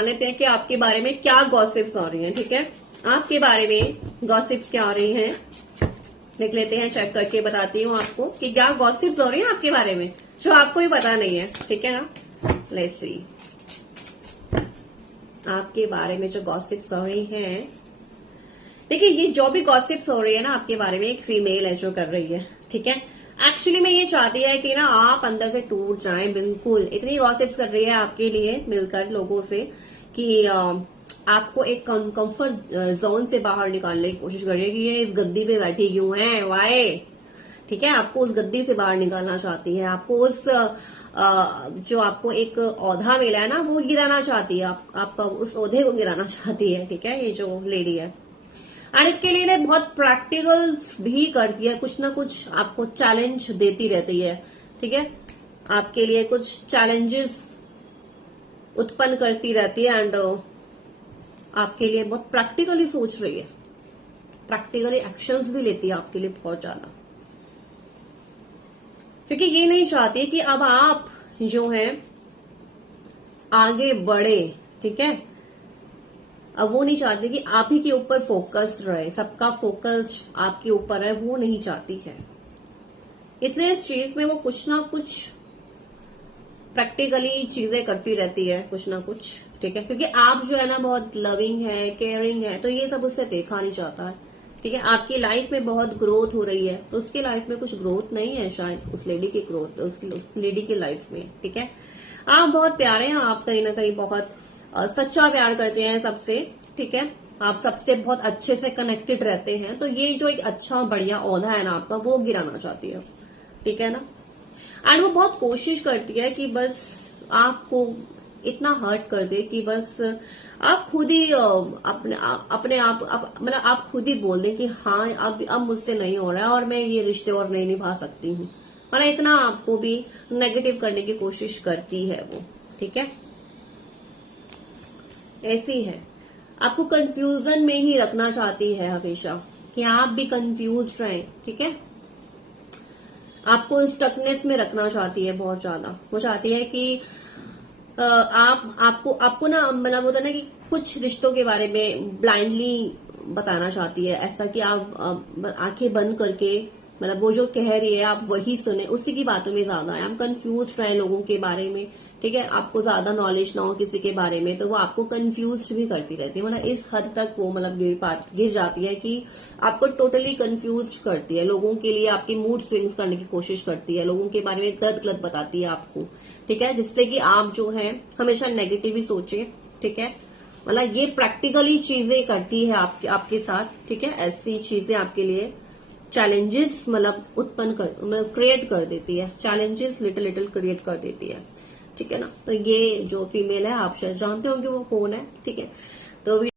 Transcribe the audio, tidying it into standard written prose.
जान लेते हैं कि आपके बारे में क्या गॉसिप्स हो रही हैं। ठीक है, आपके बारे में गॉसिप्स क्या हो रही हैं, देख लेते हैं, चेक करके बताती हूँ आपको कि क्या गॉसिप्स हो रही हैं आपके बारे में जो आपको ही पता नहीं है। ठीक है ना, लेट्स सी आपके बारे में जो गॉसिप्स हो रही हैं। देखिए, ये जो भी गॉसिप्स हो रही है ना आपके बारे में, एक फीमेल है जो कर रही है। ठीक है, एक्चुअली में ये चाहती है कि ना आप अंदर से टूट जाएं। बिल्कुल इतनी गॉसिप्स कर रही है आपके लिए मिलकर लोगों से कि आपको एक कंफर्ट जोन से बाहर निकालने की कोशिश कर रही है कि ये इस गद्दी पे बैठी क्यों है, वाई। ठीक है, आपको उस गद्दी से बाहर निकालना चाहती है, आपको उस जो आपको एक औधा मिला है ना वो गिराना चाहती है, आपका उस औधे को गिराना चाहती है। ठीक है, ये जो लेडी है, एंड इसके लिए बहुत प्रैक्टिकल्स भी करती है, कुछ ना कुछ आपको चैलेंज देती रहती है। ठीक है, आपके लिए कुछ चैलेंजेस उत्पन्न करती रहती है एंड आपके लिए बहुत प्रैक्टिकली सोच रही है, प्रैक्टिकली एक्शंस भी लेती है आपके लिए बहुत ज्यादा, क्योंकि ये नहीं चाहती कि अब आप जो है आगे बढ़े। ठीक है, अब वो नहीं चाहती कि आप ही के ऊपर फोकस रहे, सबका फोकस आपके ऊपर है, वो नहीं चाहती है। इसलिए इस चीज में वो कुछ ना कुछ प्रैक्टिकली चीजें करती रहती है, कुछ ना कुछ। ठीक है, क्योंकि आप जो है ना बहुत लविंग है, केयरिंग है, तो ये सब उससे देखा नहीं चाहता है। ठीक है, आपकी लाइफ में बहुत ग्रोथ हो रही है, तो उसकी लाइफ में कुछ ग्रोथ नहीं है शायद, उस लेडी की ग्रोथ, उस लेडी की लाइफ में। ठीक है, आप बहुत प्यारे हैं, आप कहीं ना कहीं बहुत सच्चा प्यार करते हैं सबसे। ठीक है, आप सबसे बहुत अच्छे से कनेक्टेड रहते हैं, तो ये जो एक अच्छा बढ़िया औधा है ना आपका, वो गिराना चाहती है। ठीक है ना, एंड वो बहुत कोशिश करती है कि बस आपको इतना हर्ट कर दे कि बस आप खुद ही अपने आप मतलब आप खुद ही बोल दें कि हाँ अब मुझसे नहीं हो रहा है और मैं ये रिश्ते और नहीं निभा सकती हूँ, और इतना आपको भी नेगेटिव करने की कोशिश करती है वो। ठीक है, ऐसी है, आपको कंफ्यूजन में ही रखना चाहती है हमेशा, कि आप भी कंफ्यूज रहें। ठीक है, आपको स्टकनेस में रखना चाहती है बहुत ज्यादा। वो चाहती है कि आपको ना मतलब होता है ना कि कुछ रिश्तों के बारे में ब्लाइंडली बताना चाहती है, ऐसा कि आप आंखें बंद करके मतलब वो जो कह रही है आप वही सुने, उसी की बातों में ज्यादा है। आप कंफ्यूज रहे लोगों के बारे में। ठीक है, आपको ज्यादा नॉलेज ना हो किसी के बारे में, तो वो आपको कंफ्यूज भी करती रहती है। मतलब इस हद तक वो मतलब गिर जाती है कि आपको टोटली कंफ्यूज करती है, लोगों के लिए आपके मूड स्विंग्स करने की कोशिश करती है, लोगों के बारे में गलत गलत बताती है आपको। ठीक है, जिससे कि आप जो है हमेशा नेगेटिव ही सोचे। ठीक है, मतलब ये प्रैक्टिकली चीजें करती है आपके साथ। ठीक है, ऐसी चीजें आपके लिए चैलेंजेस मतलब उत्पन्न कर मतलब क्रिएट कर देती है, चैलेंजेस लिटिल लिटिल क्रिएट कर देती है। ठीक है ना, तो ये जो फीमेल है आप शायद जानते होंगे वो कौन है। ठीक है, तो